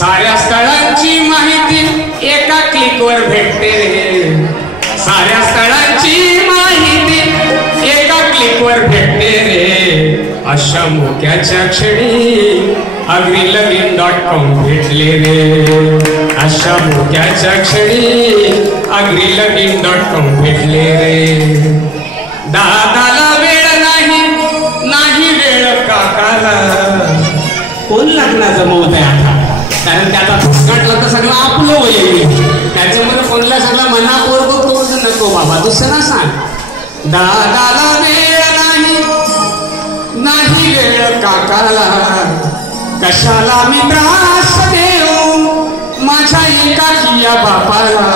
साऱ्या स्थळाची माहिती एका क्लिकवर भेटते. रे साऱ्या स्थळांची माहिती एका क्लिकवर भेटते. रे अशा मोक्याच्या क्षणी अग्री लगीन डॉट कॉम भेटले रे. अशा मोक्याच्या क्षणी अग्री लगीन डॉट कॉम भेटले रे. दादाला वेळ नाही नाही वेळ काकाला. कोण लग्न जमवत आहे कारण त्याचा फुसकाटला तर सगळं आपलं वय आहे. त्याच्यामध्ये कोणला सगळं मनापूर्वक करू नको बाबा. दुसरा सांग. दादाला वेळ नाही. नाही वेळ काकाला. कशाला मी त्रास देऊ? माझ्या एका किया बापाला.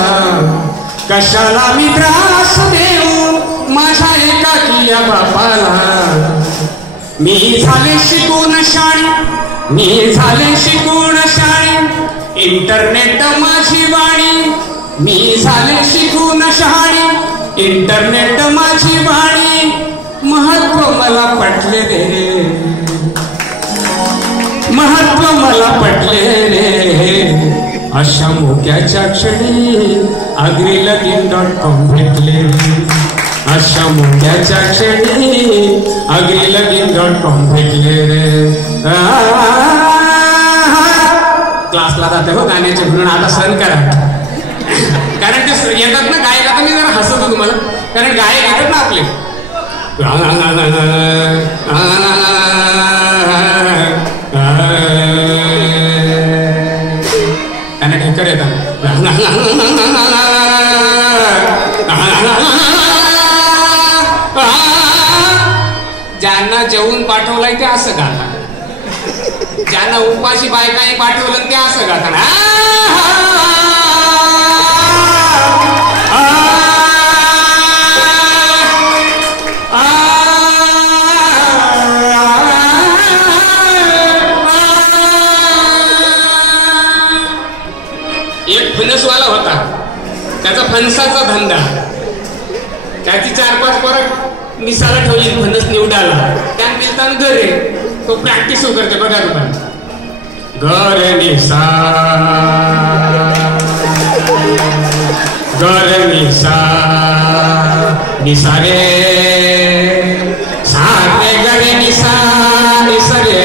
कशाला मी त्रास देऊ? माझ्या एका किया बापाला. मी झाले शिकून शाळी मी झाले शिकून शाळी इंटरनेट माझी वाणी. मी झाले शिकून शाळी इंटरनेट माझी वाणी. महत्त्व मला पटले रे. महत्त्व मला पटले रे. अशा मोक्याच्या क्षणी अग्री लगीन डॉट कॉम भेटले. अशा मुंग्याच्या क्षणी अगदी लगीन डॉट भेटले रे क्लासला जाते हो गाण्याचे म्हणून आता सहन करा कारण ते स- येतात ना गायक आता मी जरा हसतो तुम्हाला कारण गायक येतात ना आपले त्यांना ठेकर येतात ज्यांना जेवून पाठवलंय ते असं गातात ज्यांना उपाशी बायकाने पाठवलं ते असं गातात एक फणसवाला होता त्याचा फणसाचा धंदा त्याची चार पाच परत मिसाला ठेवली फणस निवडाला त्या निघताना घर आहे. तो प्रॅक्टिस करते बघा तुम्हाला घर निसा घर निसा निसारे सारे गरे निसा निसरे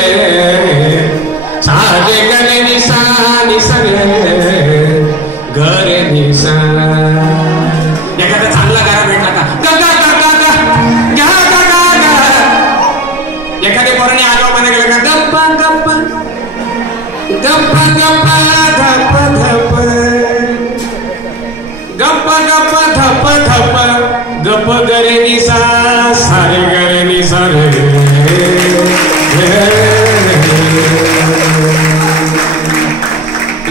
सारे गरे निसा निसरे घर निसा गप धप धप गप गप धप धप गप गरे निसा सारे गरे निसा रे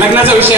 लग्नाचा विषय